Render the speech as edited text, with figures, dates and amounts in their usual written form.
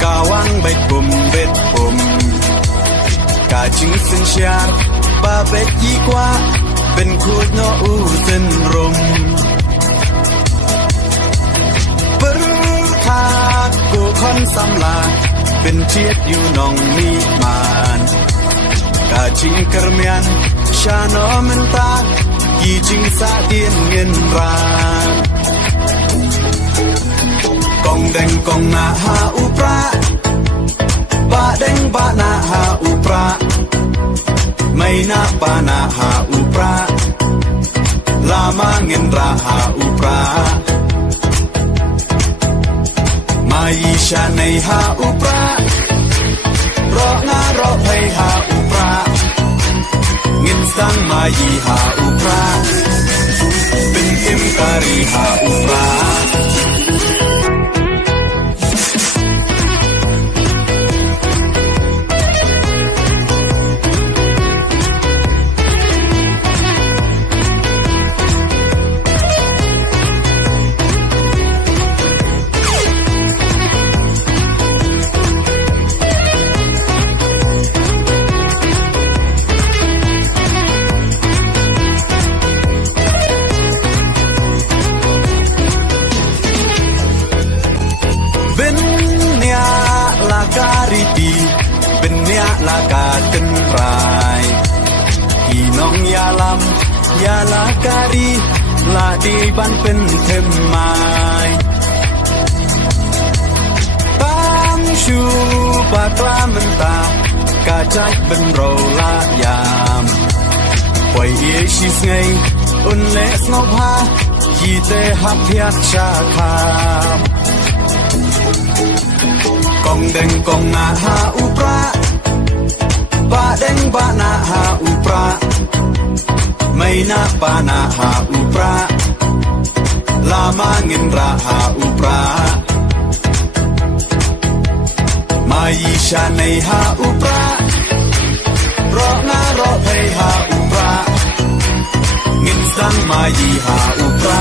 Kawang baik bet bom Kajing sen syar babet yikwa Ben kut no u sen rom Berkat ku kon samla Ben chiet yu nong mi man Kajing kermian Shano menta Kijing sa dien ngin ran Kong deng kong na ha upra Ba deng ba na ha upra May na pa na ha upra Lama ngin ra ha upra Mai sha nei ha upra Ro nga ro pay ha upra Ngin sang mai ha upra Bin kim kari ha upra Laka tenrai Kinong yalam Yala kari La di ban pen temai Bang shu bakla menta Kajak ben rola yam Poi ye shis ngay Un le snop ha Yite hap hiat shakam Kong deng kong na ha upra Ba deng ba na ha upra May na pa na ha upra Lama ngin ra ha upra Mai sha nei ha upra Ro nga ro pay ha upra Ngin sang mai ha upra